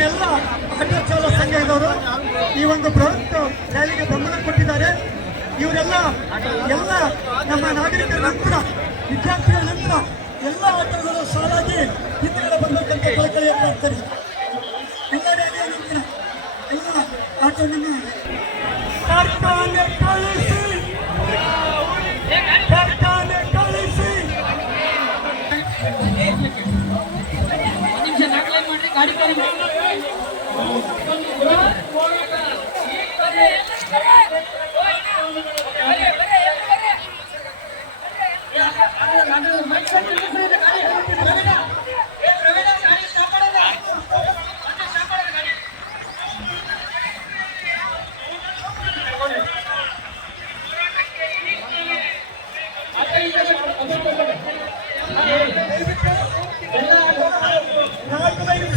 ನಮ್ಮೆಲ್ಲ ಆಟೋ ಚಾಲಕ ಸಂಘದವರು ಈ ಒಂದು ಬೃಹತ್ ರ್ಯಾಲಿಗೆ ಬೆಂಬಲ ಕೊಟ್ಟಿದ್ದಾರೆ. ಇವರೆಲ್ಲ ಎಲ್ಲ ನಮ್ಮ ನಾಗರಿಕರ ನಂತರ, ವಿದ್ಯಾರ್ಥಿಗಳ ನಂತರ ಎಲ್ಲ ಆಟೋಗಳು ಸಾಲಾಗಿ ಹಿಂದುಗಡೆ ಬಂದಂತ ಕಳಕಳಿಯನ್ನು ಮಾಡ್ತಾರೆ. ಎಲ್ಲ ರ್ಯಾಲಿಯ ನಂತರ ಎಲ್ಲ ಆಟೋವನ್ನು ಕಾರ್ಖಾನೆ ಕಳಿಸಿ, ಕಾರ್ಖಾನೆ ಕಳಿಸಿ. ಗಾಡಿ